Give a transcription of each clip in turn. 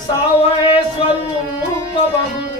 Sawa es walumum bangun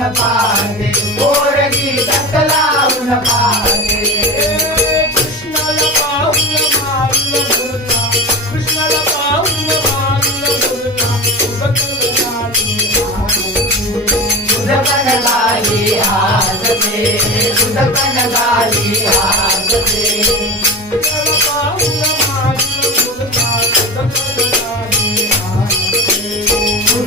टकलावून पाहते कोरगी टकलावून पाहते कृष्णाला पाहून मारलं कृष्णाला पाहून मारलं गाली गाली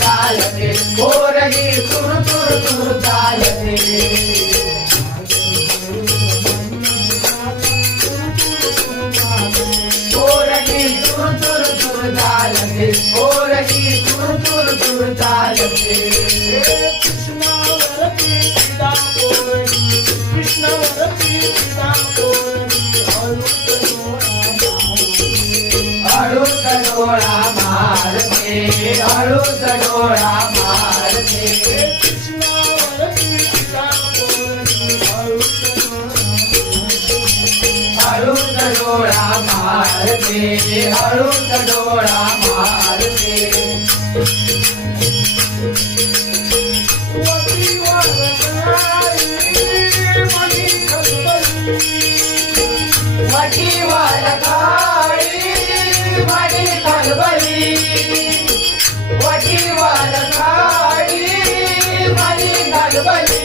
चालते कोरगी तुरु तुरु तुरु चालते तुरु चालते. कोरगी तुरु तुरु तुरु चालते अळूच डोळा मारते अळूच डोळा मार मारते अळूच डोळा मारते. वटीवर काळी मणी खलबली वटीवर काळी मणी खलबली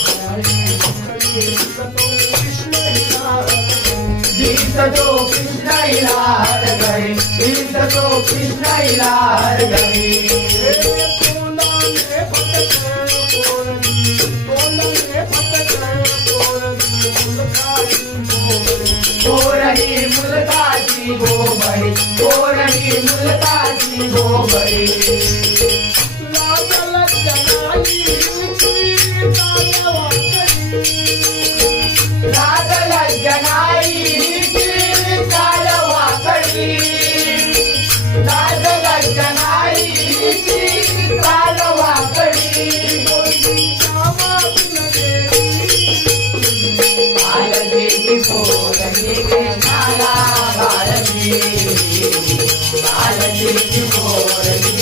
तो कृष्ण इलार गई गीत तो कृष्ण इलार गई बाळगी पोरगी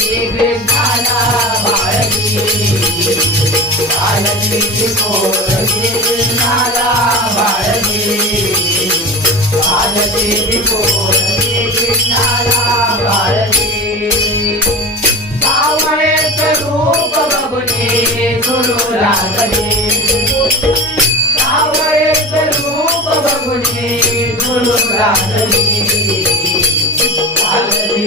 कृष्णाला बाळगी बाळगी पोरगी कृष्णाला बाळगी बाळगी पोरगी कृष्णाला बाळगी सावळेच रूप बघणे गुरु लागले सावळेच रूप बघणे गुरु लागले बाळगी